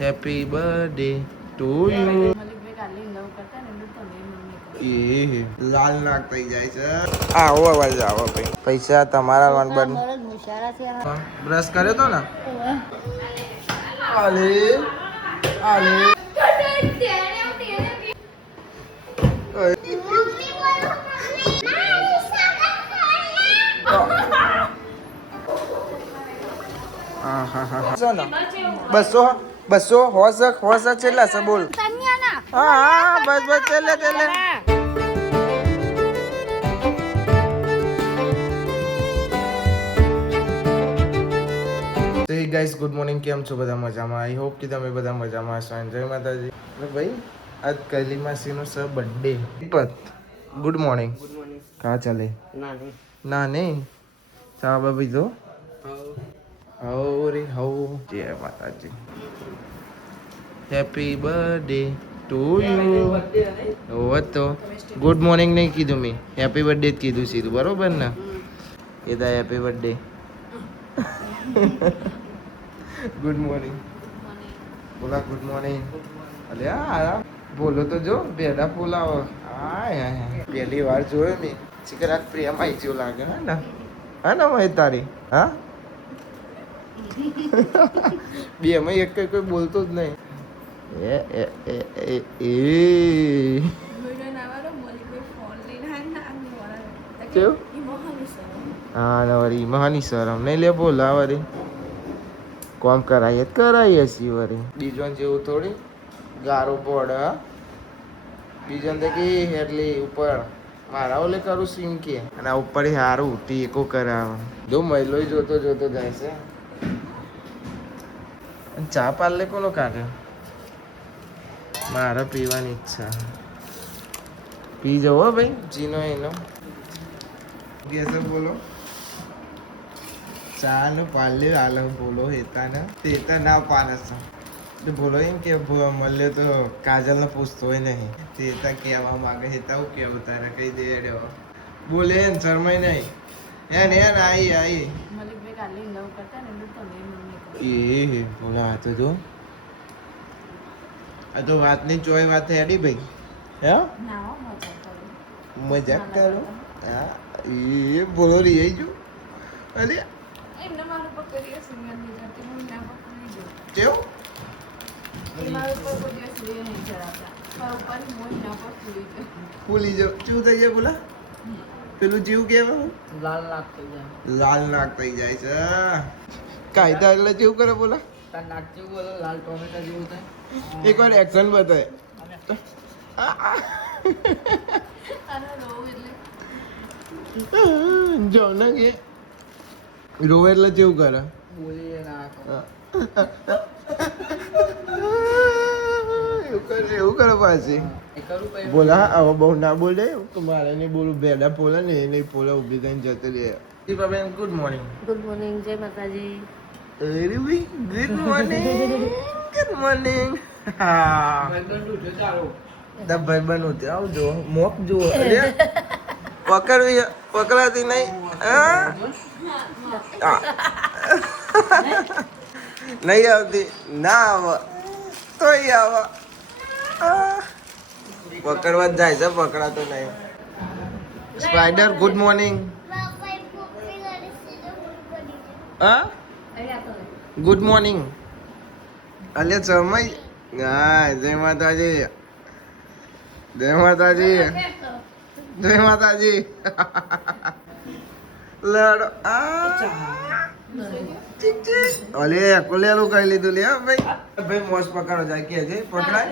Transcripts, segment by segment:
Happy birthday to you. એ લાલ નાક થઈ જાય છે. આવો અવાજ આવો ભાઈ. પૈસા તમારા વન બન. બ્રશ કર્યો તો ને. આલે આલે. બસો બસો હોશ છેલ્લા છે બોલ. હા બસ બસ છેલ્લે છેલ્લે. તો ગાઈસ ગુડ મોર્નિંગ, કેમ છો બધા મજામાં? આઈ હોપ કે તમે બધા મજામાં હશો. જય માતાજી. ભાઈ આજ કૈલી માસીનો છે બર્થડે. Good morning. કા ચાલે? ના નહીં ચા બા પીધો? હવ રે હવ. જય માતાજી. Happy birthday to you. હોવ તો ગુડ મોર્નિંગ નહીં કીધું મેં, હેપી બર્થડે જ કીધું સીધું, બરોબર ને? કીધા હેપી બર્થડે. ગુડ મોર્નિંગ બોલા. Good morning. અલ્યા બોલો તો જો બેડા બોલાવો. હા પહેલી વાર જોયો મેં. શીખર આજ પ્રેમ આવી જેવું લાગે. હા ને ભાઈ તારી. હા બે અમે એક કોઈ બોલતો જ નહીં. હા વરી મહાની શરમ નહીં લે બોલા વરી. કોમ કરાવીએ છીએ વરી. બીજો જેવું થોડી ગારો પડ. બીજો તો કે હેરલી ઉપર મારા ઓલે કરું સીમ કે અને ઉપર હારું ટેકો કરાવ. જો મહિલો જોતો જોતો જાય છે. ચા પાલે કોનો કાઢ્યો? મારે પીવાની ઈચ્છા. પી જવો ભાઈ જીનો એનો. કેસે બોલો ચા નો પાલે આલો બોલો હેતા તે તો ના પાનસ તો બોલો એમ કે મળ્યો તો કાજલ ને પૂછતો હોય નહીં. તે તો કહેવા માંગે હેતા હું કેવું તારે કઈ દે રહ્યો બોલે ને શરમાય નહીં. હેન આઈ એ બોલા તો જો આ તો વાતની ચોય વાત હેડી ભાઈ. હે મજાક કરો. હા એ બોલો રહી જો. અરે કેવું ભૂલી જાવ શું થઈ જાય બોલા. પેલું જીવ કેવું લાલ નાક થઈ જાય છે. કાયદા એટલે જેવું કરે બોલા. એક વાર એક્શન બતાવે. જો ને કે રોવે એટલે જેવું કરે. એવું કરે પાછી બોલા. હવે બહુ ના બોલે મારે નહીં બોલું. બેડા બોલે ને એ નહીં બોલે. ઊભી થઈને જતી રહે. Deepaben good morning. Good morning. જય માતાજી. અરે ભાઈ ગુડ મોર્નિંગ. Good morning. હા ભાઈ બનવું ત્યાં આવજો. મોક જુઓ. પકડાતી નહીં. નહીં આવતી ના આવ તોય આવ. પકડવા જ જાય છે. પકડાતો નહીં. Spider good morning. હા ગુડ મોર્નિંગ. અલ્યા સમય. હા જય માતાજી. જય માતાજી. જય માતાજી. લડો અલે કોલેલું કઈ લીધું લે ભાઈ. ભાઈ મોસ પકડો જાય કે છે પકડાય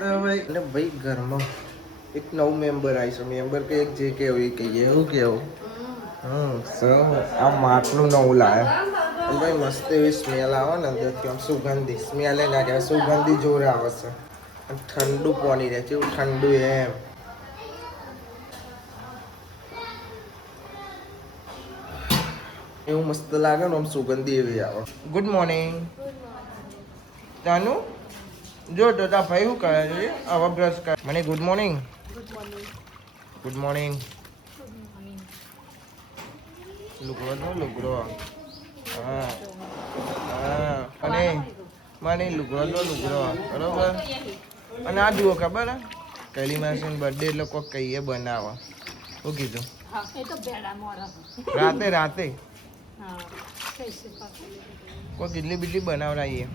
તો ભાઈ. એટલે ભાઈ ઘરમાં એક નવું મેમ્બર આવી છે. મેમ્બર કે એક જે કેવું એ કહીએ. એવું કેવું આ માટલું નવું લાવે ભાઈ. મસ્ત એવી સ્મેલ આવે ને અંદરથી. આમ સુગંધી સ્મેલ ના કહેવાય. સુગંધી જોર આવે છે. ઠંડુ પાણી રહે છે. એવું ઠંડુ એમ. એવું મસ્ત લાગે ને આમ સુગંધી એવી આવે. Good morning Tanu. જો તો તા ભાઈ શું કરે છે? આવા બ્રશ કરે. મને ગુડ મોર્નિંગ. Good morning. લુગડો નો લુગડો. હા અને મને લુગડો તો લુગડો બરોબર. અને આ જુઓ ખબર હે કૈલી માસીનો બર્થડે એટલે કોક કહીએ બનાવો. શું કીધું? રાતે કોઈ કેટલી બીટલી બનાવડાવીએ.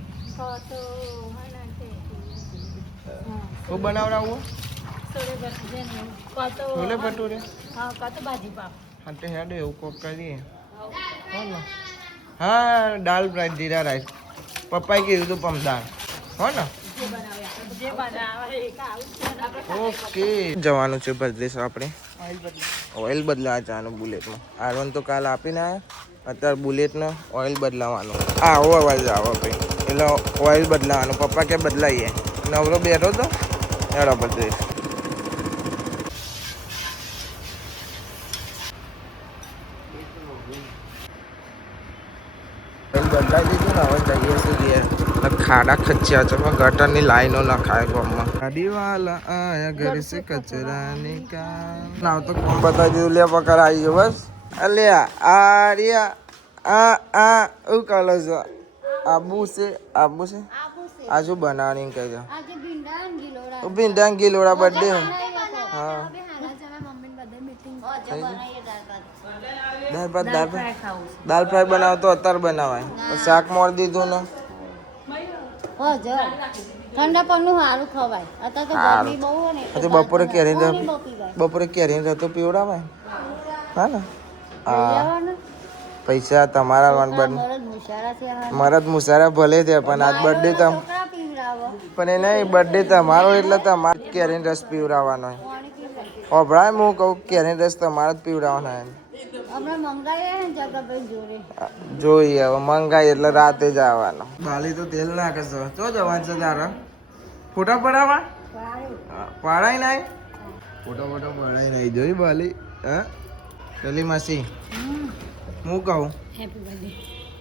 શું બનાવડાવું? છોલે ભટુરે. હા તો હેડ એવું કોક કરીએ. હા દાલ ફ્રાય જીરા રાઈસ. પપ્પાએ કીધું તું પમદાર હો ને. ઓકે જવાનું છે બદલીશ આપણે ઓઇલ બદલાવા જવાનું બુલેટમાં. આરવન તો કાલ આપીને આવ્યા, અત્યારે બુલેટનો ઓઇલ બદલાવાનું. આવો અવાજ આવો ભાઈ એટલે ઓઇલ બદલાવાનું. પપ્પા કે બદલાઈએ નવરો બેઠો તો એડો બદલીશ. બદલાઈ દીધું ને હવે જઈએ સુધી ખાડા ખચ્યા છે પણ ગટરની લાઈનો નખાય ગામમાં. ગાડીવાલા આયા ઘર સે કચરા નિકાલ. નાવ તો કોમ બતાવી દીધું. લે પકડ આવી ગયો બસ. અલે આ એવું કલર છે. આબુ છે આ શું બનાવવાની કહે છે? ભીંડા ગીલોડા બર્થડે. હા દાલ ફ્રાય બનાવો તો અત્યારે બનાવાય. શાક મોર દીધું ને ઠંડા પણનું સારું ખવાય. અત્યારે તો ગરમી બહુ ને બપોરે કેરીને રહેતો પીવડાવાય. હા ને હા પૈસા તમારા મરદ મુસારા ભલે છે પણ આજ બર્થડે પણ એ નહીં બર્થડે તમારો એટલે તમારે કેરીને રસ પીવડાવવાનો. ઓભળાય હું કહું કેરીને રસ તમારે જ પીવડાવવાનો. જોઈએ હવે મંગાઈ એટલે રાતે જ આવવાનો. બાલી તો તેલ નાખે છે. ચો જવાનું છે તારા ફોટા પડાવવા? પાડાય નાય ફોટા પડાય નહીં જોઈ બાલી. હા ચલી માસી હું કહું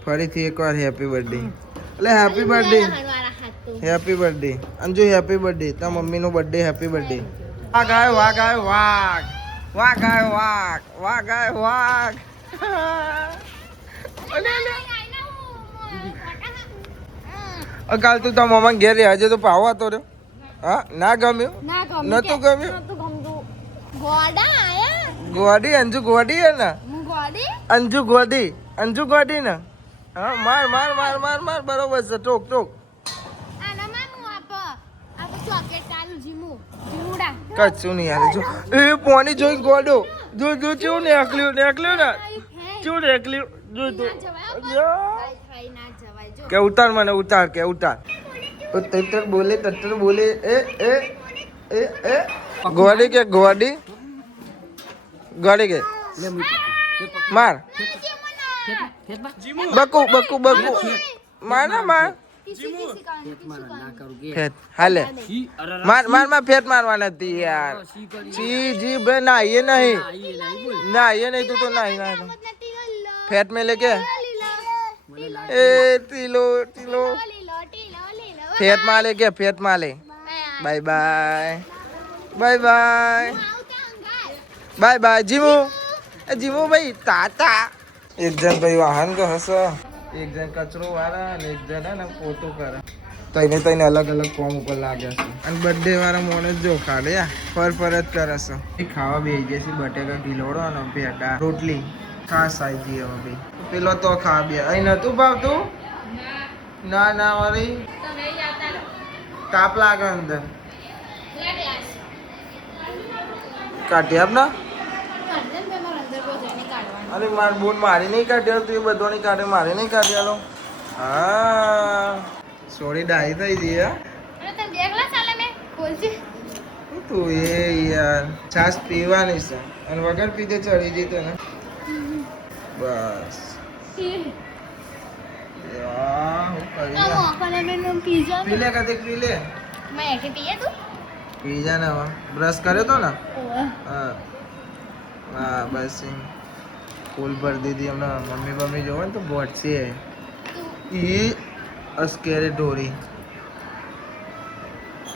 ફરીથી એકવાર હેપી બર્થડે. એટલે happy birthday Anju happy birthday. તાર મમ્મીનો બર્થડે હેપી બર્થડે. વાઘ કાલ તું તાર મમ્મા ઘેર રહ્યા હજે તો પાવો હતો રહ્યો. હા ના ગમ્યું નતું ગમ્યું. ગોડી અંજુ ગોડી હે ને અંજુ ગોડી ને. હા માર બરોબર છે. ટોક કચ્છું નહીં યાર. જો એ પોની જોઈ ગોડો જો ચેવું નેકલ્યું ને ચેવું નેકલ્યું જો તો કે ઉતાર મને ઉતાર કે ઉતાર. તત્તર બોલે એ ગોડી કે ગોડી કે માર બકુ માર ના માર ફેટ હાલે માર ફેટ મારવાના હતી યાર. જી બે નાહીએ નહીં તું તો નાહી ફેટ में लेके ए ટીલો ફેટ માં લે બાય બાય જીમુ ભાઈ તાતા. એક જણ ભાઈ વાહન કે હસ, એક જણ કચરો વાળા અને એક જણ હે ને પોતું કરે. તઈને અલગ કોમ ઉપર લાગ્યા છે. અને બર્થડે વાળા મોને જો ખાડે ફર જ કરે છે. ખાવા બેસી જશે બટેકા ગીલોડો અને ભેટા રોટલી ખાસ આવી ગઈ હવે ભાઈ. પેલો તો ખાવા બે અહીં નતું ભાવતું. ના વાળી તાપ લાગે અંદર કાઢી આપ ના. અરે માર બોન મારી નહીં કાઢ્યો તું એ બધોની કાઢે મારી નહીં કાઢ્યાલો. હા સોરી ડાઈ થઈ ગઈ. તું એ યાર છાસ પીવાની છે અને વગર પીધે ચડી જઈ તને બસ. પીજા ને બ્રશ કર્યો તો ને. હા બસ ફૂલ ભરી દીધી. હમણાં મમ્મી જોવે ને તો બોટ છે એ અસ્કેરે ઢોરી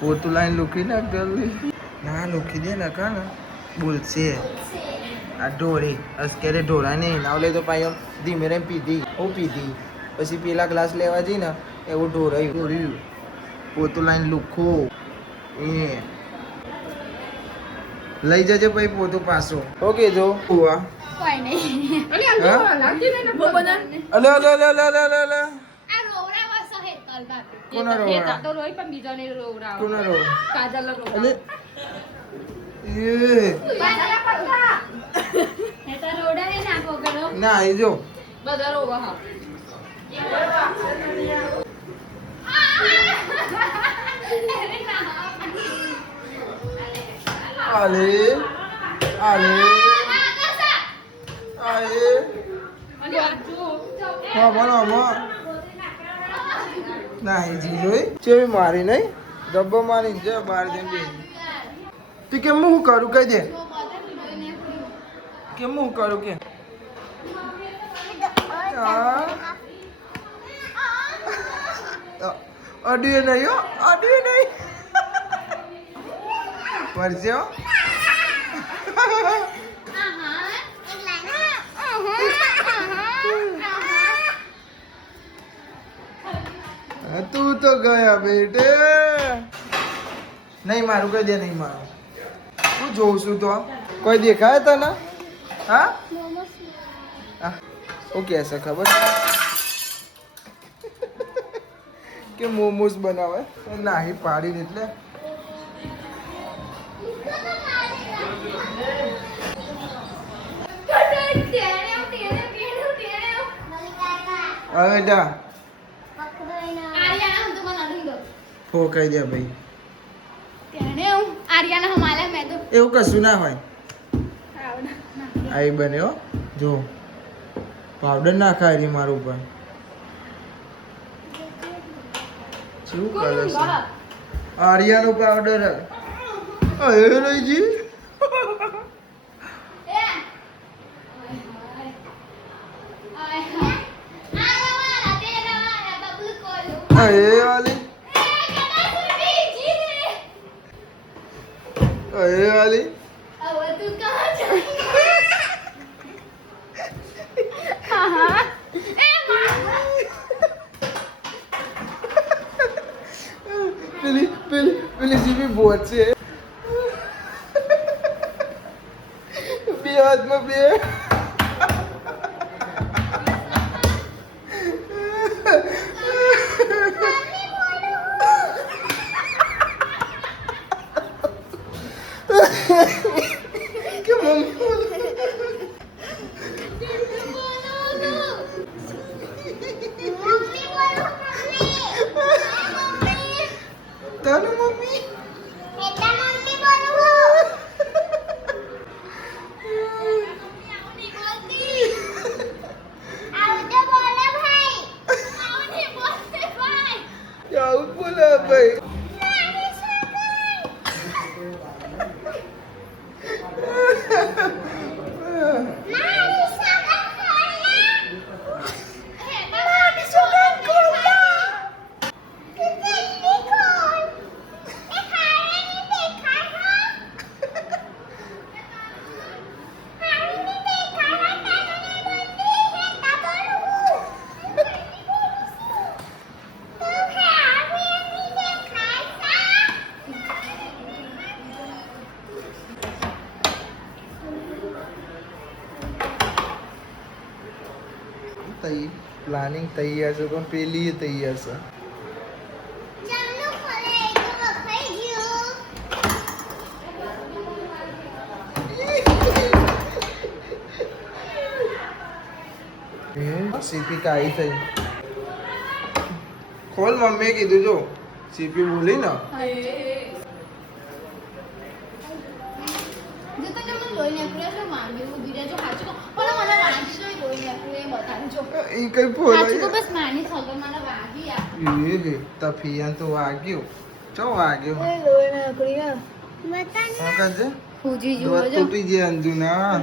પોતું લાઈન લૂકી નાખ જલ્દી. ના લૂકી દે ને કા બોલશે આ ઢોરી અસ્કેરે ઢોરા નહીં નાવ લે તો પાછી ધીમે રેમ પીધી પછી પેલા ગ્લાસ લેવા જઈ ને એવું ઢોર્યું પોતું લાઈન લુખો એ લઈ જજે પછી પોતું પાછો ઓકે જો હુઆ કોઈ નહીં અલે અલે અલે અલે અલે અલે આ રોવડાવા સહે કલ બાપ કોના રોવા કોના રોવા અલે એ હેતા રોડા હે ના પકડો ના એ જો બધા રોવા હા આલે આલે આલે હા બોલો ના એ જી જોઈ ચેવી મારી નહીં ડબ્બો મારી જે બાર જેમ બે તું કેમ હું કરું કહી દે કેમ હું કરું કે અડીએ નહીં હો અડીએ નહીં પરસે હો તું તો ગયા બેટે નહીં મારું કહી દે નહીં મારું હું જોઉં છું તો કોઈ દેખાય તને હા શું કહેશે ખબર કે મોમોસ બનાવે નાહી પાડી એટલે હવે જા ફો કહી દે ભાઈ એવું કશું ના હોય આઈ બને હો જો પાવડર ના ખાય મારું ઉપર શું કરે છે આર્યાનો પાવડર એ રહીજી એ વાલી એ વાલી પેલી જીવી બોટ છે બે હાથમાં બે કે મમ્મી તારું મમ્મી આવું બોલા ભાઈ પ્લાનિંગ તૈયાર છે પણ પેલી તૈયાર છે સીપી કાઈ થઈ ખોલ મમ્મીએ કીધું જો સીપી બોલી ને એ કઈ બોલાય તફિયા તો વાગ્યું ચો વાગ્યું તૂટી જાય અંજુના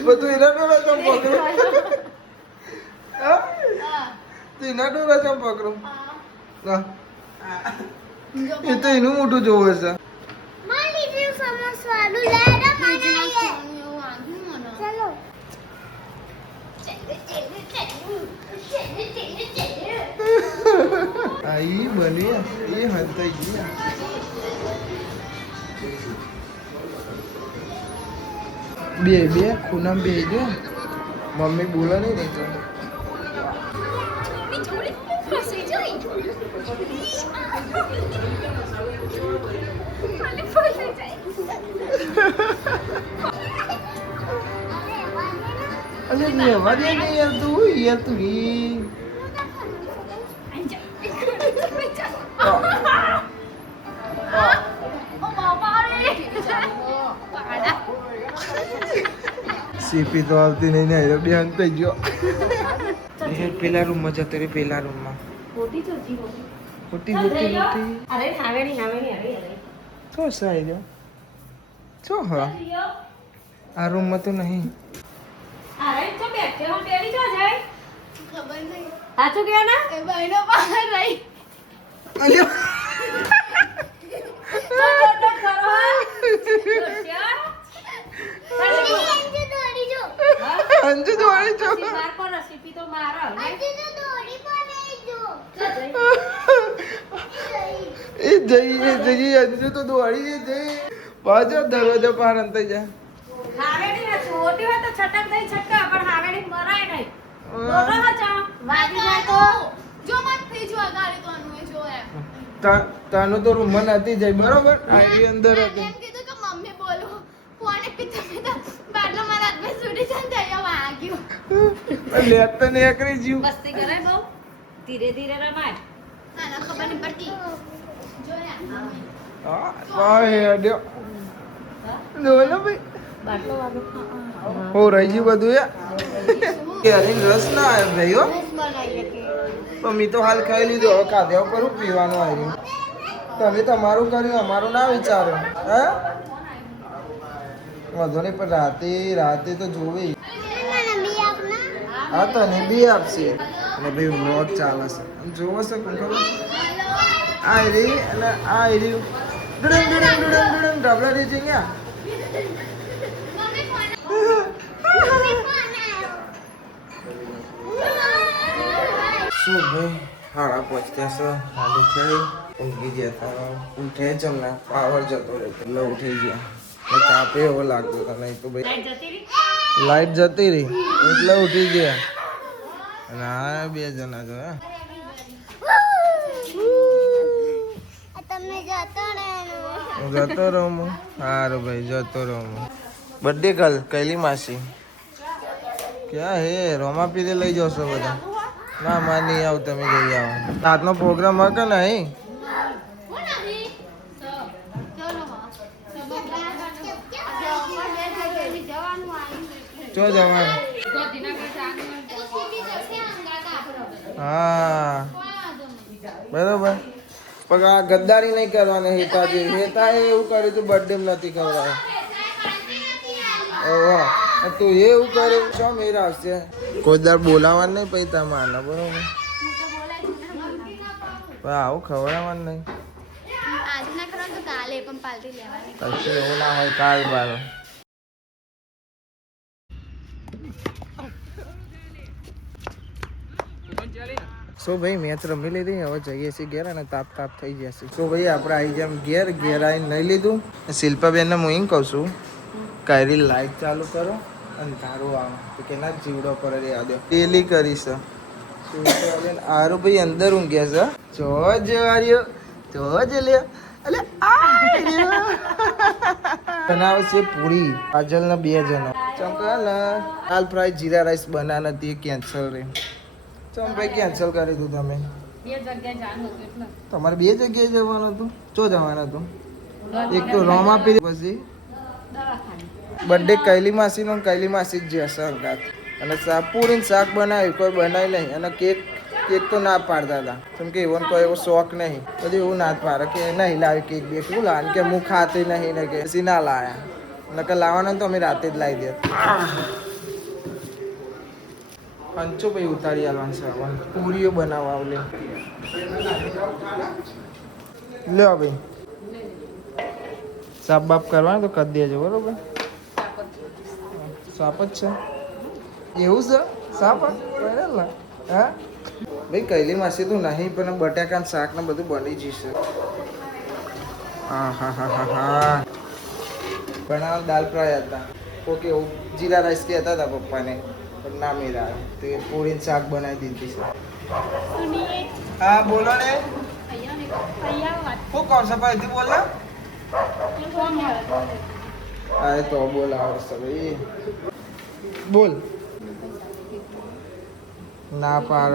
બધું એના ડોળા ચમ પકડું એના ડોળા ચમ પકડું એ તો એનું મોટું જોવે છે ઈ બની એ હંતાઈ ગઈ બે ખૂનામ બે જો મમ્મી બોલો નહીં રહી તો અરે લેવા દે ને યાર તું સીપી તો આવતી નહીં ને બે હંતાઈ ગયો પેલા રૂમમાં જતો રે પેલા રૂમમાં ખોટી શું સાઈ રહ્યો શું હા આ રૂમમાં તો નહીં ખબર નહીં સાચું કે ના એ બહેનો બહાર રહી અલ્યો અંજુ દોડી જો એ જઈ અંજુ તો દોડી જઈ પાછો દરવાજો પાર અંતાઈ જાય તાનો તો રૂમ માં નથી જાય બરોબર આઈ અંદર હતી મમ્મી બોલો ફોને પીતા પીતા બાટલો મારા હાથમાં સુડી જાય તો વાગ્યું લેત તો ને એકરી જીવ મસ્તી કરે બહુ ધીરે ધીરે રમાય ના ખબર નહીં પડતી જોયા હા વાહ હેડ્યો જોલો ભાઈ બાટલો વાગે હો રહી ગયું બધું યાર રસ ના આવ્યો ભાઈ હો બનાવીએ કે તો મી તો હાલ ખાઈ લીધું હવે ખાધે ઉપર હું પીવાનું આવ્યું તમે તમારું કર્યું અમારું ના વિચારો હે વાંધો નહીં પણ રાતે તો જોવી હા તને બી આપશે અને ભાઈ વ્લોગ ચાલે છે જોવો છે કોણ ખબર આ રહી અને આ રહ્યું ડબલા રહી છે શું ભાઈ હાડા પહોંચતા છે હાલી થઈ ઊંઘી ગયા હતા ઉઠે જ હમણાં પાવર જતો રહે એટલે ઉઠી ગયા તાપે એવો લાગતો હતો નહીં તો ભાઈ લાઈટ જતી રહી એટલે ઉઠી ગયા અને આ બે જણા જો જતો રહું હું સારું ભાઈ જતો રહું હું બર્થડે ગર્લ કૈલી માસી ક્યાં હે રોમા પીરે લઈ જશો બધા ના માં નહીં આવું તમે જઈ આવો રાતનો પ્રોગ્રામ હકે નહીં ચો જવાનું હા બરોબર પણ આ ગદ્દારી નહીં કરવાની હેતાજી હેતાએ એવું કર્યું તું બર્થડે નથી ખવડાવે તું એવું કરે છો મેરા આવશે કોઈ દર બોલાવવાનું નહીં પછી તમે આના બરોબર આવું ખવડાવવાનું નહીં આજે ના કરો તો કાલે પણ પાર્ટી લેવાની કશું એવું ના હોય કાલ બાર સો ભાઈ મેચ રમી લીધી હવે જઈએ છીએ ઘેર અને તાપ થઈ જશે સો ભાઈ આપણે આવી જેમ ઘેર આવીને નહીં લીધું શિલ્પાબેનને હું એમ કહું છું કાયરી લાઈટ ચાલુ કરો અને તારું આવે તો કેના જીવડો પર યાદ પેલી કરીશ આરું ભાઈ અંદર ઊંઘ્યા છે જો આર્યો જ લે એટલે બનાવે છે પૂરી આજલના 2 જણા ચમકાલ દાલ ફ્રાય જીરા રાઈસ બનાના હતી કેન્સલ રે ચમ ભાઈ કેન્સલ કરી દીધું તમે તમારે 2 જગ્યાએ જવાનું હતું ચો જવાનું હતું એક તો રોમા પી પછી બર્થડે કૈલી માસી જ જશે અંગાત અને પૂરીને શાક બનાવ્યું કોઈ બનાવી નહીં અને કેક તો ના પાડતા હતા કેમ કે એવો કોઈ એવો શોખ નહીં બધું એવું ના જ પાડે કે નહીં લાવે કેક બે શું લાવે કે હું ખાતી નહીં ને કે પછી ના લાવ્યા નકર લાવવાના તો અમે રાતે જ લાવી દે પંચો ભાઈ ઉતારી આવવાનું છે પૂરીઓ બનાવવા આવલે લ્યો ભાઈ સાપ બાપ કરવાનું તો કરી દેજો બરોબર સાપ જ છે એવું છે સાપ હા ભાઈ કૈલી માસી તો નહીં પણ બટાકાનું શાક ને બધું બની જશે. હા હા હા હા હા બનાવ દાલ ફ્રાય હતા. ઓકે જીરા રાઈસ કહેતા હતા પપ્પાને પણ ના મેળા તો એ પૂરીને શાક બનાવી દીધી છે. હા બોલો ને શું કહો છો ભાઈથી બોલો. અરે તો બોલ આવડશે ભાઈ બોલ. ના પાડ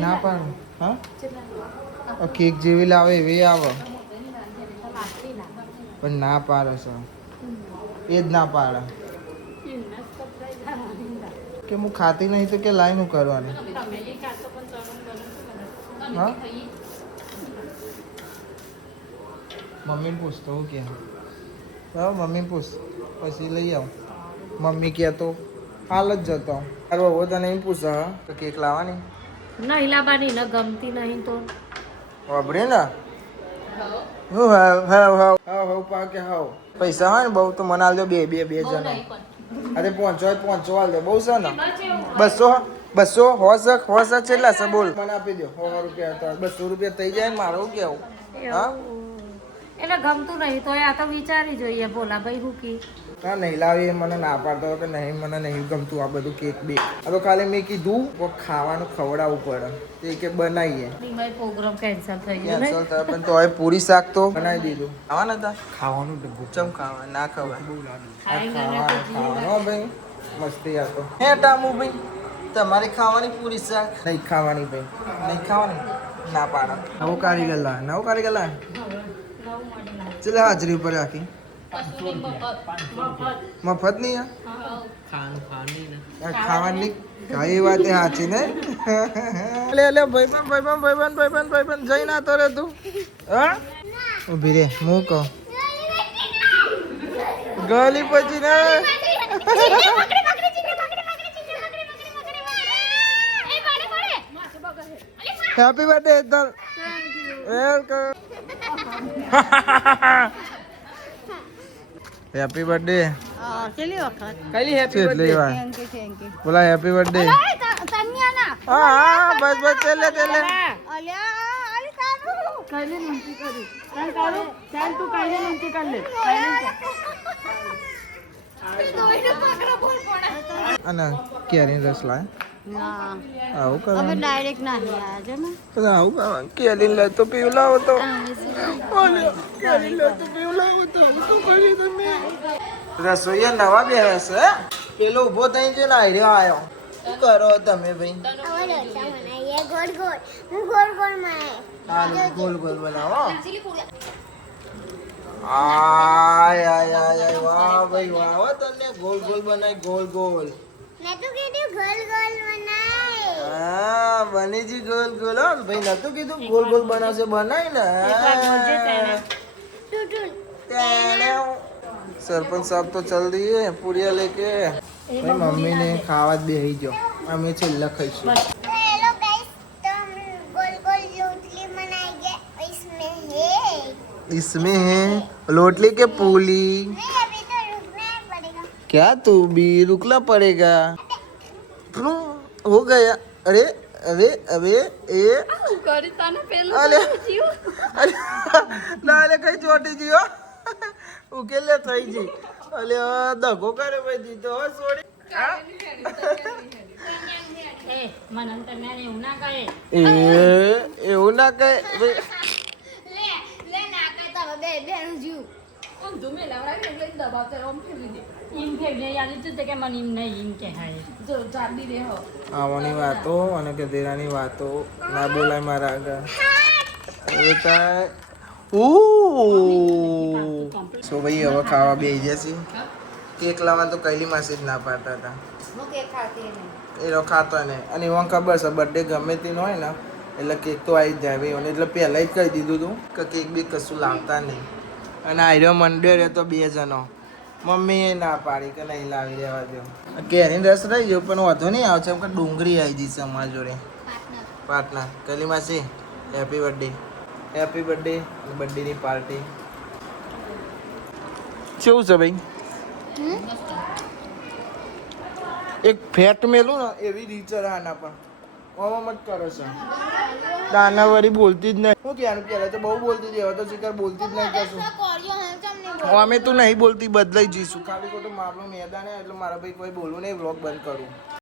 ના પાડ હા કેક જેવી લાવે એવી આવે પણ ના પાડે છે એ જ ના પાડે કે હું ખાતી નહીં તો કે લાઈન હું કરવાની. હા મમ્મીને પૂછતો હું કે હા મમ્મીને પૂછ પછી લઈ આવ. મમ્મી કહે તો હાલ જ જતો તારો હવે તને એમ પૂછે હા તો કેક લાવવાની નહીં લાવવાની ને ગમતી નહીં તો વાપરે ને હું હાવ હાવ હાવ હાવ હાવ પાકે હાવ પૈસા હોય ને બહુ તો મને આલ દો બે જણા. અરે પહોંચો હાલ દે બહુ છે ને 200 હોશ કેટલા છે બોલ મને આપી દો 100 રૂપિયા તો 200 રૂપિયા થઈ જાય ને મારું કેવું હા એટલે ગમતું નહીં તો આ તો વિચારી જોઈએ બોલા ભાઈ હું કી હા નહીં લાવી એ મને ના પાડતો કે નહીં મને નહીં ગમતું આ બધું કેક બે આ તો ખાલી મેં કીધું ખાવાનું ખવડાવવું પડે તે કે બનાવીએ પ્રોગ્રામ કેન્સલ થઈ ગયો કેન્સલ થાય પણ તો હવે પૂરી શાક તો બનાવી દીધું ખાવાના હતા ખાવાનું ચમ ખાવા ના ખવાય ખાવાનું ભાઈ મસ્તી આ તો હે ટામુ ભાઈ તમારે ખાવાની પૂરી શાક નહીં ખાવાની ભાઈ નહીં ખાવાની ના પાડા નવો કારીગર લા ચલે હાજરી ઉપર રાખી મફત નહીં ખાવાની કઈ વાત સાચી ને લે ભાઈબંધ જઈ ના તો રે તું હા ઉભી રે હું કહું ગલી પછી ને happy birthday welcome happy birthday કઈલી હેપી બર્થડે બોલા હેપી બર્થડે હા બસ ચલે અને કેરી રસ લાય આવું કરવા ડાયરેક્ટ નહીં આજે ને આવું કરવા કેરી લે તો પીવલાવો તો કેરી લે તો પીવલાવો તો કરી તમે રસોઈયા નવા બેસે પેલો ઊભો થઈ છે ને આઈડિયા આવ્યો શું કરો તમે ભાઈ ગોળ બનાવો આય વાહ ભાઈ વાહ તને ગોલ બનાવી ગોલ મેં તો કીધું ગોલ બનાય હા બની જી ગોલ હો ભાઈ નતું કીધું ગોલ બનાવશે બનાય ને सरपंच साहब तो चल दिए पूरिया लेके भाई मम्मी ने खावा दे ही जो અમે છેલ્લા ખાઈશું हेलो गाइस तो हम गोल गोल रोटली बनाएंगे इसमें है लोटली के पूली नहीं अभी तो रुकना पड़ेगा क्या तू भी रुकना पड़ेगा हो गया अरे अरे अरे ए अरे अरे कई छोटी जी हो ઉકેલે થઈ જી અલે દગો કરે ભાઈ દીધો સોડી એવું ના કહે લે ના કહેતા બે બેનું જીવ આવવાની વાતો અને ગધેડાની વાતો ના બોલાય મારા આગળ સો ભાઈ હવે ખાવા બે જશે કેક લાવવા તો કૈલી માસી જ ના પાડતા હતા એ ખાતો ને અને એમાં ખબર છે બર્થડે ગમે તે હોય ને એટલે કેક તો આવી જ જાય ભાઈ એટલે પહેલાં જ કહી દીધું હતું કે કેક બી કશું લાવતા નહીં અને આર્યો મંડ્યો રહ્યો તો 2 જણો મમ્મીએ ના પાડી કે નહીં લાવી રહેવા દો કેરીનો રસ રહી ગયો પણ વધુ નહીં આવશે એમ કે ડુંગળી આવી જશે અમારા જોડે પાટના કૈલી માસી હેપી બર્થડે બર્થડેની પાર્ટી કેવું છે ભાઈ એક ફેટ મેલું ને એવી રીચર આના પણ ઓમ જ કરે છે દાના વળી બોલતી જ નહીં શું કહેવાનું પહેલાં તો બહુ બોલતી હતી હવે તો શિકાર બોલતી જ નહીં કશું કોરિયો હેલ્ચમ નહીં અમે તું નહીં બોલતી બદલાઈ જઈશું ખાલી ખોટું મામલો મેદાન એટલે મારા ભાઈ કોઈ બોલવું નહીં વ્લોગ બંધ કરું